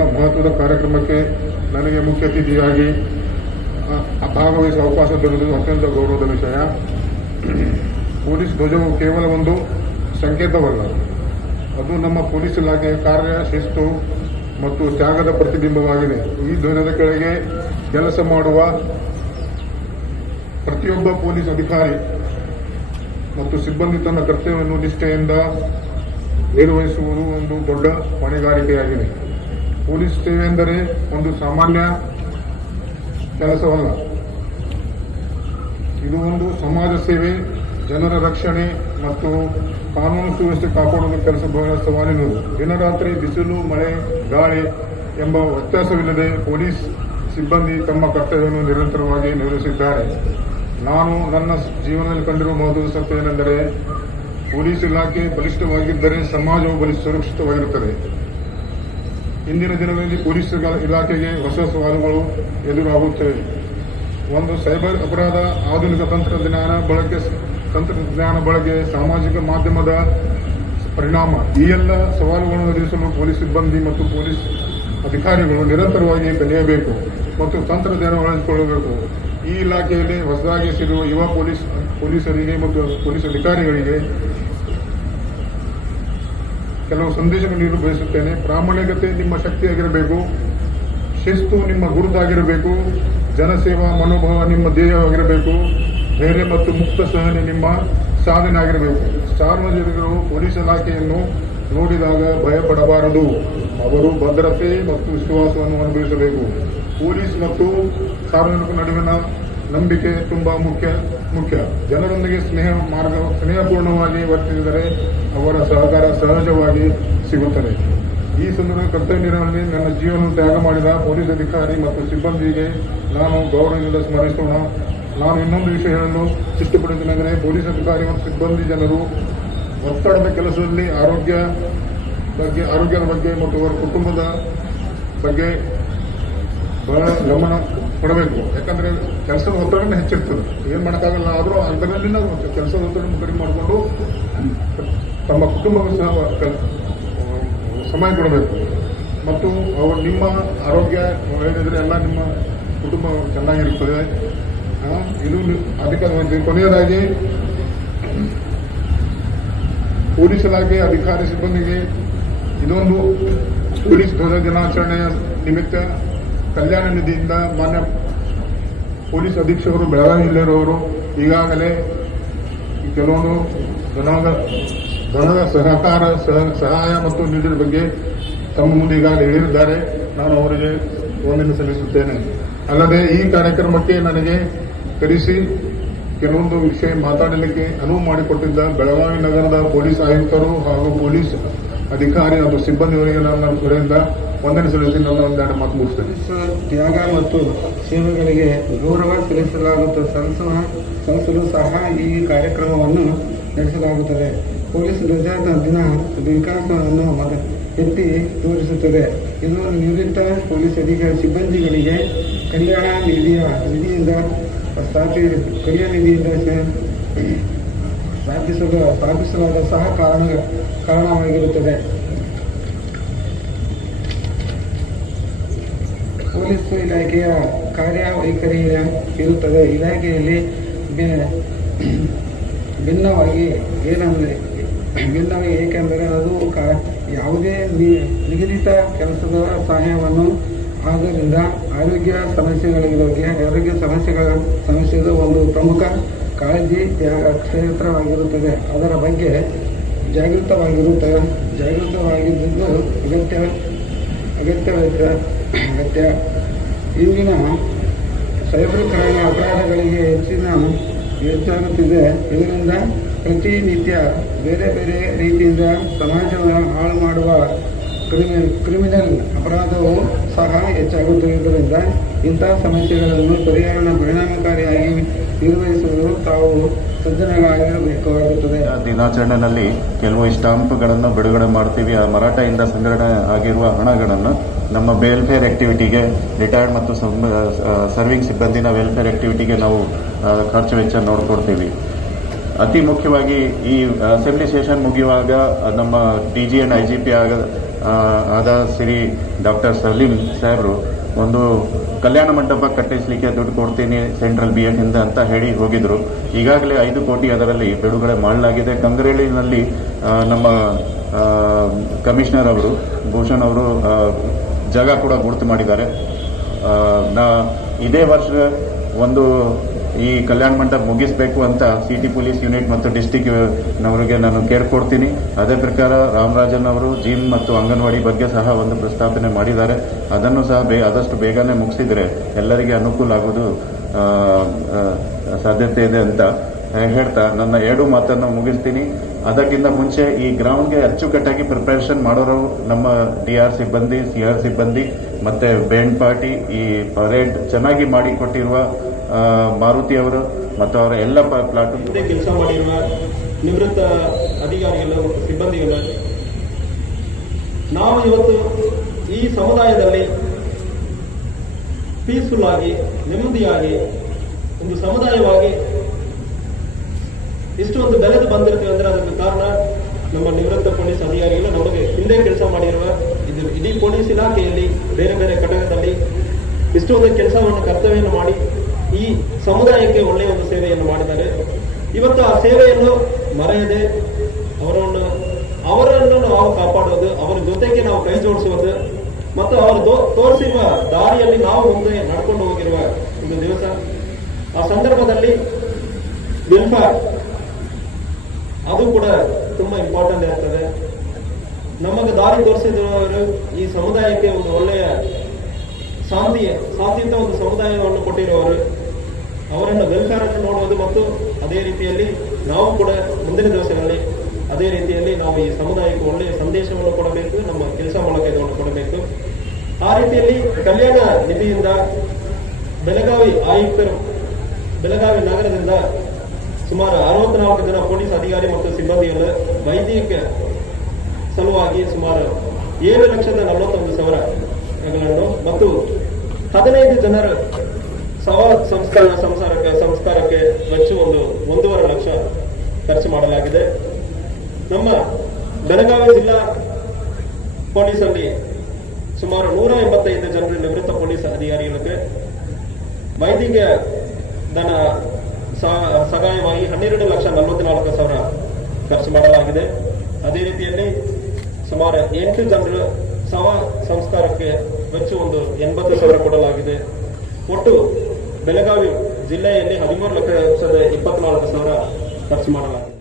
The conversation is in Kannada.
ಮಹತ್ವದ ಕಾರ್ಯಕ್ರಮಕ್ಕೆ ನನಗೆ ಮುಖ್ಯ ಅತಿಥಿಯಾಗಿ ಭಾಗವಹಿಸುವ ಅವಕಾಶ ದೊರೆಯುವುದು ಅತ್ಯಂತ ಗೌರವದ ವಿಷಯ. ಪೊಲೀಸ್ ಧ್ವಜವು ಕೇವಲ ಒಂದು ಸಂಕೇತವಲ್ಲ, ಅದು ನಮ್ಮ ಪೊಲೀಸ್ ಇಲಾಖೆಯ ಕಾರ್ಯ, ಶಿಸ್ತು ಮತ್ತು ತ್ಯಾಗದ ಪ್ರತಿಬಿಂಬವಾಗಿದೆ. ಈ ಧ್ವಜದ ಕೆಳಗೆ ಕೆಲಸ ಮಾಡುವ ಪ್ರತಿಯೊಬ್ಬ ಪೊಲೀಸ್ ಅಧಿಕಾರಿ ಮತ್ತು ಸಿಬ್ಬಂದಿ ತನ್ನ ಕರ್ತವ್ಯವನ್ನು ನಿಷ್ಠೆಯಿಂದ ನಿರ್ವಹಿಸುವುದು ಒಂದು ದೊಡ್ಡ ಹೊಣೆಗಾರಿಕೆಯಾಗಿದೆ. ಪೊಲೀಸ್ ಸೇವೆ ಎಂದರೆ ಒಂದು ಸಾಮಾನ್ಯ ಕೆಲಸವಲ್ಲ, ಇದು ಒಂದು ಸಮಾಜ ಸೇವೆ, ಜನರ ರಕ್ಷಣೆ ಮತ್ತು ಕಾನೂನು ಸುವ್ಯವಸ್ಥೆ ಕಾಪಾಡುವ ಕೆಲಸ ಬಹಳ ಸವಾಲಿನದು. ದಿನರಾತ್ರಿ ಬಿಸಿಲು, ಮಳೆ, ಗಾಳಿ ಎಂಬ ವ್ಯತ್ಯಾಸವಿಲ್ಲದೆ ಪೊಲೀಸ್ ಸಿಬ್ಬಂದಿ ತಮ್ಮ ಕರ್ತವ್ಯವನ್ನು ನಿರಂತರವಾಗಿ ನಿರ್ವಹಿಸಿದ್ದಾರೆ. ನಾನು ನನ್ನ ಜೀವನದಲ್ಲಿ ಕಂಡಿರುವ ಮಹತ್ವದ ಸತ್ಯ ಏನೆಂದರೆ, ಪೊಲೀಸ್ ಇಲಾಖೆ ಬಲಿಷ್ಠವಾಗಿದ್ದರೆ ಸಮಾಜವು ಸುರಕ್ಷಿತವಾಗಿರುತ್ತದೆ. ಇಂದಿನ ದಿನಗಳಲ್ಲಿ ಪೊಲೀಸ್ ಇಲಾಖೆಗೆ ಹೊಸ ಸವಾಲುಗಳು ಎದುರಾಗುತ್ತವೆ. ಒಂದು, ಸೈಬರ್ ಅಪರಾಧ, ಆಧುನಿಕ ತಂತ್ರಜ್ಞಾನ ಬಳಕೆ, ಸಾಮಾಜಿಕ ಮಾಧ್ಯಮದ ಪರಿಣಾಮ. ಈ ಎಲ್ಲ ಸವಾಲುಗಳನ್ನು ಎದುರಿಸಲು ಪೊಲೀಸ್ ಸಿಬ್ಬಂದಿ ಮತ್ತು ಪೊಲೀಸ್ ಅಧಿಕಾರಿಗಳು ನಿರಂತರವಾಗಿ ಕಲಿಯಬೇಕು ಮತ್ತು ತಂತ್ರಜ್ಞಾನ ಅಳವಡಿಸಿಕೊಳ್ಳಬೇಕು. ಈ ಇಲಾಖೆಯಲ್ಲಿ ಹೊಸದಾಗಿ ಸೇರುವ ಯುವ ಪೊಲೀಸರಿಗೆ ಮತ್ತು ಪೊಲೀಸ್ ಅಧಿಕಾರಿಗಳಿಗೆ ಕೆಲವು ಸಂದೇಶಗಳನ್ನು ನೀಡಲು ಬಯಸುತ್ತೇನೆ. ಪ್ರಾಮಾಣಿಕತೆ ನಿಮ್ಮ ಶಕ್ತಿಯಾಗಿರಬೇಕು, ಶಿಸ್ತು ನಿಮ್ಮ ಗುರುತಾಗಿರಬೇಕು, ಜನಸೇವಾ ಮನೋಭಾವ ನಿಮ್ಮ ಧ್ಯೇಯವಾಗಿರಬೇಕು, ಧೈರ್ಯ ಮತ್ತು ಮುಕ್ತ ಸಹನೆ ನಿಮ್ಮ ಸಾಧನೆ ಆಗಿರಬೇಕು. ಸಾರ್ವಜನಿಕರು ಪೊಲೀಸ್ ಇಲಾಖೆಯನ್ನು ನೋಡಿದಾಗ ಭಯಪಡಬಾರದು, ಅವರು ಭದ್ರತೆ ಮತ್ತು ವಿಶ್ವಾಸವನ್ನು ಅನುಭವಿಸಬೇಕು. ಪೊಲೀಸ್ ಮತ್ತು ಸಾರ್ವಜನಿಕರ ನಡುವಿನ ನಂಬಿಕೆ ತುಂಬಾ ಮುಖ್ಯ. ಜನರೊಂದಿಗೆ ಸ್ನೇಹಪೂರ್ಣವಾಗಿ ವರ್ತಿಸಿದರೆ ಅವರ ಸಹಕಾರ ಸಹಜವಾಗಿ ಸಿಗುತ್ತದೆ. ಈ ಸಂದರ್ಭದಲ್ಲಿ ಕರ್ತವ್ಯ ನಿರ್ವಹಣೆ ನನ್ನ ಜೀವನ ತ್ಯಾಗ ಮಾಡಿದ ಪೊಲೀಸ್ ಅಧಿಕಾರಿ ಮತ್ತು ಸಿಬ್ಬಂದಿಗೆ ನಾನು ಗೌರವದಿಂದ ಸ್ಮರಿಸೋಣ. ನಾನು ಇನ್ನೊಂದು ವಿಷಯ ಹೇಳಲು ಇಷ್ಟಪಡುತ್ತೇನೆಂದರೆ, ಪೊಲೀಸ್ ಅಧಿಕಾರಿ ಮತ್ತು ಸಿಬ್ಬಂದಿ ಜನರು ಒತ್ತಡದ ಕೆಲಸದಲ್ಲಿ ಆರೋಗ್ಯದ ಬಗ್ಗೆ ಮತ್ತು ಅವರ ಕುಟುಂಬದ ಬಗ್ಗೆ ಬಹಳ ಗಮನ ಕೊಡಬೇಕು. ಯಾಕಂದ್ರೆ ಕೆಲಸದ ಒತ್ತಡನೇ ಹೆಚ್ಚಿರ್ತದೆ, ಏನ್ ಮಾಡೋಕ್ಕಾಗಲ್ಲ. ಆದರೂ ಅದರಲ್ಲಿ ನಾವು ಕೆಲಸದ ಒತ್ತಡ ಕಡಿಮೆ ಮಾಡಿಕೊಂಡು ತಮ್ಮ ಕುಟುಂಬಕ್ಕೂ ಸಹ ಸಮಯ ಕೊಡಬೇಕು. ಮತ್ತು ಅವರು ನಿಮ್ಮ ಆರೋಗ್ಯ ಹೇಳಿದ್ರೆ ಎಲ್ಲ ನಿಮ್ಮ ಕುಟುಂಬ ಚೆನ್ನಾಗಿರುತ್ತದೆ. ಇದು ಅದಕ್ಕೆ ಕೊನೆಯದಾಗಿ ಪೊಲೀಸ್ ಇಲಾಖೆ ಅಧಿಕಾರಿ ಸಿಬ್ಬಂದಿಗೆ ಇದೊಂದು ಪೊಲೀಸ್ ಧ್ವಜ ದಿನಾಚರಣೆಯ ನಿಮಿತ್ತ ಕಲ್ಯಾಣ ನಿಧಿಯಿಂದ ಮಾನ್ಯ ಪೊಲೀಸ್ ಅಧೀಕ್ಷಕರು ಬೆಳಗಾವಿ ಜಿಲ್ಲೆಯವರು ಈಗಾಗಲೇ ಕೆಲವೊಂದು ಧನದ ಸಹಾಯ ಮತ್ತು ನೀಡಿದ ಬಗ್ಗೆ ತಮ್ಮ ಮುಂದೆ ಈಗಾಗಲೇ ಹೇಳಿದ್ದಾರೆ. ನಾನು ಅವರಿಗೆ ವಂದನೆ ಸಲ್ಲಿಸುತ್ತೇನೆ. ಅಲ್ಲದೆ ಈ ಕಾರ್ಯಕ್ರಮಕ್ಕೆ ನನಗೆ ಕರೆಸಿ ಕೆಲವೊಂದು ವಿಷಯ ಮಾತಾಡಲಿಕ್ಕೆ ಅನುವು ಮಾಡಿಕೊಟ್ಟಿದ್ದ ಬೆಳಗಾವಿ ನಗರದ ಪೊಲೀಸ್ ಆಯುಕ್ತರು ಹಾಗೂ ಪೊಲೀಸ್ ಅಧಿಕಾರಿ ಮತ್ತು ಸಿಬ್ಬಂದಿಯವರಿಗೆ ನನ್ನ ಕಡೆಯಿಂದ ವಂದನೆ ಸಲ್ಲಿಸಿ ನನ್ನ ಒಂದೆರಡು ಮಾತು ಮುಗಿಸ್ತೇನೆ. ತ್ಯಾಗ ಮತ್ತು ಸೇವೆಗಳಿಗೆ ಗೌರವ ಸಲ್ಲಿಸಲು ಸಹ ಈ ಕಾರ್ಯಕ್ರಮವನ್ನು ನಡೆಸಲಾಗುತ್ತದೆ. ಪೊಲೀಸ್ ಧ್ವಜದ ದಿನ ವಿಕಾಸವನ್ನು ಎತ್ತಿ ತೋರಿಸುತ್ತದೆ. ಇದು ನಿವೃತ್ತ ಪೊಲೀಸ್ ಅಧಿಕಾರಿ ಸಿಬ್ಬಂದಿಗಳಿಗೆ ಕಲ್ಯಾಣ ನಿಧಿಯಿಂದ ಸ್ಥಾಪಿಸಲಾದ ಸಹ ಕಾರಣವಾಗಿರುತ್ತದೆ. ಪೊಲೀಸ್ ಇಲಾಖೆಯ ಕಾರ್ಯವೈಖರಿ ಇರುತ್ತದೆ. ಇಲಾಖೆಯಲ್ಲಿ ಭಿನ್ನವಾಗಿ ಏಕೆಂದರೆ ಅದು ಯಾವುದೇ ನಿಗದಿತ ಕೆಲಸದ ಸಹಾಯವನ್ನು ಆದ್ದರಿಂದ ಆರೋಗ್ಯ ಸಮಸ್ಯೆದ ಒಂದು ಪ್ರಮುಖ ಕಾಳಜಿ ಕ್ಷೇತ್ರವಾಗಿರುತ್ತದೆ. ಅದರ ಬಗ್ಗೆ ಜಾಗೃತವಾಗಿದ್ದು ಅಗತ್ಯ. ಇಂದಿನ ಸೈಬರ್ ಕ್ರೈಮ್ ಅಪರಾಧಗಳಿಗೆ ಹೆಚ್ಚಾಗುತ್ತಿದೆ. ಇದರಿಂದ ಪ್ರತಿನಿತ್ಯ ಬೇರೆ ಬೇರೆ ರೀತಿಯಿಂದ ಸಮಾಜವನ್ನು ಹಾಳು ಮಾಡುವ ಕ್ರಿಮಿನಲ್ ಅಪರಾಧವು ಸಹ ಹೆಚ್ಚಾಗುತ್ತಿರುವುದರಿಂದ ಇಂತಹ ಸಮಸ್ಯೆಗಳನ್ನು ಪರಿಣಾಮಕಾರಿಯಾಗಿ ನಿರ್ವಹಿಸಲು ತಾವು ಸಜ್ಜನಗಳಾಗಿರಬೇಕಾಗುತ್ತದೆ. ದಿನಾಚರಣೆಯಲ್ಲಿ ಕೆಲವು ಸ್ಟಾಂಪ್ಗಳನ್ನು ಬಿಡುಗಡೆ ಮಾಡ್ತೀವಿ. ಆ ಮರಾಠದಿಂದ ಸಂಗ್ರಹಣೆ ಆಗಿರುವ ಹಣಗಳನ್ನು ನಮ್ಮ ವೆಲ್ಫೇರ್ ಆಕ್ಟಿವಿಟಿಗೆ, ರಿಟೈರ್ಡ್ ಮತ್ತು ಸರ್ವಿಂಗ್ ಸಿಬ್ಬಂದಿನ ವೆಲ್ಫೇರ್ ಆಕ್ಟಿವಿಟಿಗೆ ನಾವು ಖರ್ಚು ವೆಚ್ಚ ನೋಡ್ಕೊಡ್ತೀವಿ. ಅತಿ ಮುಖ್ಯವಾಗಿ ಈ ಅಸೆಂಬ್ಲಿ ಸೆಷನ್ ಮುಗಿಯುವಾಗ ನಮ್ಮ DG and IGP ಆದ ಶ್ರೀ ಡಾಕ್ಟರ್ ಸಲೀಂ ಸಾಹೇಬರು ಒಂದು ಕಲ್ಯಾಣ ಮಂಟಪ ಕಟ್ಟಿಸಲಿಕ್ಕೆ ದುಡ್ಡು ಕೊಡ್ತೀನಿ ಸೆಂಟ್ರಲ್ BF ಇಂದ ಅಂತ ಹೇಳಿ ಹೋಗಿದ್ರು. ಈಗಾಗಲೇ 5 ಕೋಟಿ ಅದರಲ್ಲಿ ಬಿಡುಗಡೆ ಮಾಡಲಾಗಿದೆ. ಕಂಗರೇಳಿನಲ್ಲಿ ನಮ್ಮ ಕಮಿಷನರ್ ಅವರು ಭೂಷಣ್ ಅವರು ಜಾಗ ಕೂಡ ಗುರುತು ಮಾಡಿದ್ದಾರೆ. ಇದೇ ವರ್ಷ ಒಂದು ಈ ಕಲ್ಯಾಣ ಮಂಟಪ ಮುಗಿಸಬೇಕು ಅಂತ ಸಿಟಿ ಪೊಲೀಸ್ ಯೂನಿಟ್ ಮತ್ತು ಡಿಸ್ಟಿಕ್ನವರಿಗೆ ನಾನು ಕೇಳ್ಕೊಡ್ತೀನಿ. ಅದೇ ಪ್ರಕಾರ ರಾಮರಾಜನ್ ಅವರು ಜಿಮ್ ಮತ್ತು ಅಂಗನವಾಡಿ ಬಗ್ಗೆ ಸಹ ಒಂದು ಪ್ರಸ್ತಾಪನೆ ಮಾಡಿದ್ದಾರೆ. ಅದನ್ನು ಸಹ ಆದಷ್ಟು ಬೇಗನೆ ಮುಗಿಸಿದರೆ ಎಲ್ಲರಿಗೆ ಅನುಕೂಲ ಆಗೋದು ಸಾಧ್ಯತೆ ಇದೆ ಅಂತ ಹೇಳ್ತಾ ನನ್ನ 2 ಮಾತನ್ನು ಮುಗಿಸ್ತೀನಿ. ಅದಕ್ಕಿಂತ ಮುಂಚೆ ಈ ಗ್ರೌಂಡ್ಗೆ ಅಚ್ಚುಕಟ್ಟಾಗಿ ಪ್ರಿಪರೇಷನ್ ಮಾಡೋರು ನಮ್ಮ DR ಸಿಬ್ಬಂದಿ, CR ಸಿಬ್ಬಂದಿ ಮತ್ತೆ ಬ್ಯಾಂಡ್ ಪಾರ್ಟಿ, ಈ ಪರೇಡ್ ಚೆನ್ನಾಗಿ ಮಾಡಿಕೊಟ್ಟಿರುವ ಮಾರುತಿ ಅವರು ಮತ್ತು ಅವರ ಎಲ್ಲ ಪ್ಲಾಟೂನ್ ಮುಂದೆ ಕೆಲಸ ಮಾಡಿರುವ ನಿವೃತ್ತ ಅಧಿಕಾರಿಗಳು ಮತ್ತು ಸಿಬ್ಬಂದಿಗಳು, ನಾವು ಇವತ್ತು ಈ ಸಮುದಾಯದಲ್ಲಿ ಪೀಸ್ಫುಲ್ ಆಗಿ ನೆಮ್ಮದಿಯಾಗಿ ಒಂದು ಸಮುದಾಯವಾಗಿ ಇಷ್ಟೊಂದು ಬೆಳೆದು ಬಂದಿರ್ತೀವಿ ಅಂದ್ರೆ ಅದಕ್ಕೆ ಕಾರಣ ನಮ್ಮ ನಿವೃತ್ತ ಪೊಲೀಸ್ ಅಧಿಕಾರಿಗಳು ನಮಗೆ ಹಿಂದೆ ಕೆಲಸ ಮಾಡಿರುವ ಇದು ಇಡೀ ಪೊಲೀಸ್ ಇಲಾಖೆಯಲ್ಲಿ ಬೇರೆ ಬೇರೆ ಘಟಕದಲ್ಲಿ ಇಷ್ಟೊಂದು ಕೆಲಸವನ್ನು ಕರ್ತವ್ಯವನ್ನು ಮಾಡಿ ಈ ಸಮುದಾಯಕ್ಕೆ ಒಳ್ಳೆಯ ಒಂದು ಸೇವೆಯನ್ನು ಮಾಡಿದ್ದಾರೆ. ಇವತ್ತು ಆ ಸೇವೆಯನ್ನು ಮರೆಯದೆ ಅವರನ್ನು ನಾವು ಕಾಪಾಡೋದು, ಅವರ ಜೊತೆಗೆ ನಾವು ಕೈ ಜೋಡಿಸುವುದು ಮತ್ತು ಅವರು ತೋರಿಸಿರುವ ದಾರಿಯಲ್ಲಿ ನಾವು ಮುಂದೆ ನಡ್ಕೊಂಡು ಹೋಗಿರುವ ಒಂದು ದಿವಸ. ಆ ಸಂದರ್ಭದಲ್ಲಿ ವೆಲ್ಫೇರ್ ಅದು ಕೂಡ ತುಂಬಾ ಇಂಪಾರ್ಟೆಂಟ್ ಇರ್ತದೆ. ನಮಗೆ ದಾರಿ ತೋರಿಸಿದವರು ಈ ಸಮುದಾಯಕ್ಕೆ ಒಂದು ಒಳ್ಳೆಯ ಶಾಂತಿಯುತ ಒಂದು ಸಮುದಾಯವನ್ನು ಕೊಟ್ಟಿರುವವರು, ಅವರನ್ನು ವೆಲ್ಫೇರ್ ಅನ್ನು ನೋಡುವುದು ಮತ್ತು ಅದೇ ರೀತಿಯಲ್ಲಿ ನಾವು ಕೂಡ ಮುಂದಿನ ದಿವಸಗಳಲ್ಲಿ ಅದೇ ರೀತಿಯಲ್ಲಿ ನಾವು ಈ ಸಮುದಾಯಕ್ಕೆ ಒಳ್ಳೆಯ ಸಂದೇಶವನ್ನು ಕೊಡಬೇಕು, ನಮ್ಮ ಕೆಲಸ ಮೂಲಕ ಇದನ್ನು ಕೊಡಬೇಕು. ಆ ರೀತಿಯಲ್ಲಿ ಕಲ್ಯಾಣ ನಿಧಿಯಿಂದ ಬೆಳಗಾವಿ ಆಯುಕ್ತರು, ಬೆಳಗಾವಿ ನಗರದಿಂದ ಸುಮಾರು 64 ಜನ ಪೊಲೀಸ್ ಅಧಿಕಾರಿ ಮತ್ತು ಸಿಬ್ಬಂದಿಗಳು ವೈದ್ಯಕೀಯ ಸಲುವಾಗಿ ಸುಮಾರು 7,41,000 ಮತ್ತು 15 ಜನರ ಸಂಸ್ಕಾರಕ್ಕೆ ವೆಚ್ಚ 1.5 ಲಕ್ಷ ಖರ್ಚು ಮಾಡಲಾಗಿದೆ. ನಮ್ಮ ಬೆಳಗಾವಿ ಜಿಲ್ಲಾ ಪೊಲೀಸಲ್ಲಿ ಸುಮಾರು 185 ಜನರು ನಿವೃತ್ತ ಪೊಲೀಸ್ ಅಧಿಕಾರಿಗಳಿಗೆ ವೈದ್ಯಕೀಯ ಧನ ಸಹಾಯವಾಗಿ 12,44,000 ಖರ್ಚು ಮಾಡಲಾಗಿದೆ. ಅದೇ ರೀತಿಯಲ್ಲಿ ಸುಮಾರು 8 ಜನರು ಸಂಸ್ಕಾರಕ್ಕೆ ವೆಚ್ಚ 80,000 ಕೊಡಲಾಗಿದೆ. ಒಟ್ಟು ಬೆಳಗಾವಿ ಜಿಲ್ಲೆಯಲ್ಲಿ 13,24,000 ಖರ್ಚು ಮಾಡಲಾಗಿದೆ.